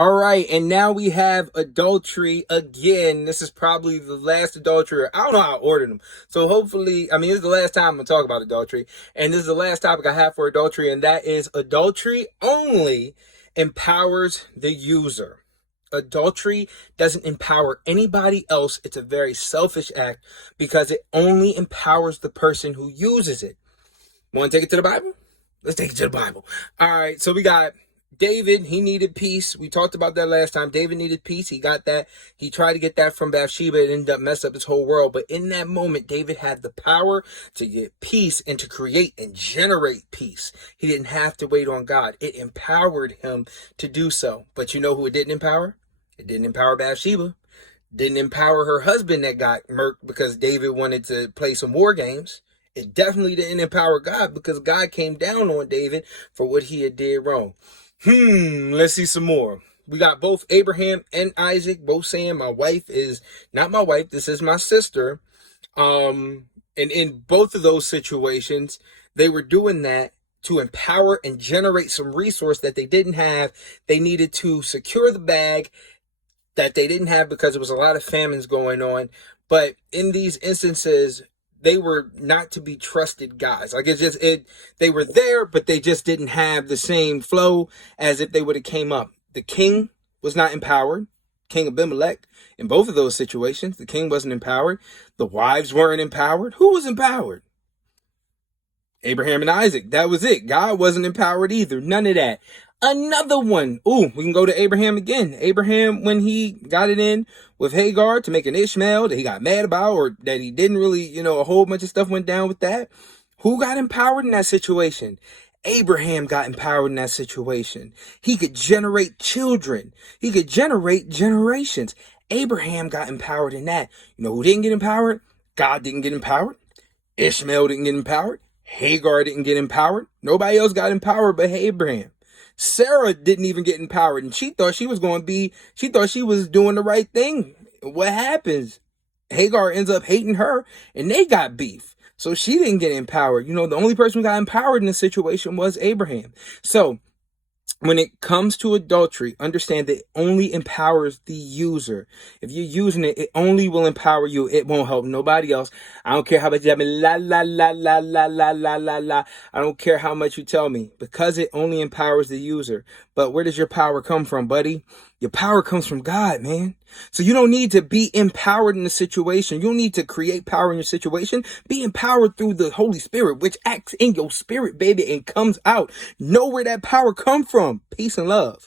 All right, and now we have adultery again. This is probably the last adultery. I don't know how I ordered them. So hopefully, this is the last time I'm going to talk about adultery. And this is the last topic I have for adultery, and that is adultery only empowers the user. Adultery doesn't empower anybody else. It's a very selfish act because it only empowers the person who uses it. Want to take it to the Bible? Let's take it to the Bible. All right, so we got David. He needed peace. We talked about that last time. David needed peace. He got that. He tried to get that from Bathsheba. It ended up messing up his whole world. But in that moment, David had the power to get peace and to create and generate peace. He didn't have to wait on God. It empowered him to do so. But you know who it didn't empower? It didn't empower Bathsheba. Didn't empower her husband that got murked because David wanted to play some war games. It definitely didn't empower God because God came down on David for what he had did wrong. Let's see some more. We got both Abraham and Isaac both saying my wife is not my wife. This is my sister. And in both of those situations, they were doing that to empower and generate some resource that they didn't have. They needed to secure the bag that they didn't have because there was a lot of famines going on. But in these instances, they were not to be trusted guys. Like they were there, but they just didn't have the same flow as if they would have came up. The king was not empowered. King Abimelech, in both of those situations, the king wasn't empowered. The wives weren't empowered. Who was empowered? Abraham and Isaac. That was it. God wasn't empowered either. None of that. Another one. Ooh, we can go to Abraham again. Abraham, when he got it in with Hagar to make an Ishmael that he got mad about, or that he didn't really, a whole bunch of stuff went down with that. Who got empowered in that situation? Abraham got empowered in that situation. He could generate children. He could generate generations. Abraham got empowered in that. You know who didn't get empowered? God didn't get empowered. Ishmael didn't get empowered. Hagar didn't get empowered. Nobody else got empowered but Abraham. Sarah didn't even get empowered, and she thought she was doing the right thing. What happens? Hagar ends up hating her, and they got beef. So she didn't get empowered. The only person who got empowered in the situation was Abraham. So when it comes to adultery, understand that it only empowers the user. If you're using it, it only will empower you. It won't help nobody else. I don't care how much you tell me, la, la, la, la, la, la, la, la, la. I don't care how much you tell me, because it only empowers the user. But where does your power come from, buddy? Your power comes from God, man. So you don't need to be empowered in the situation. You don't need to create power in your situation. Be empowered through the Holy Spirit, which acts in your spirit, baby, and comes out. Know where that power come from. Peace and love.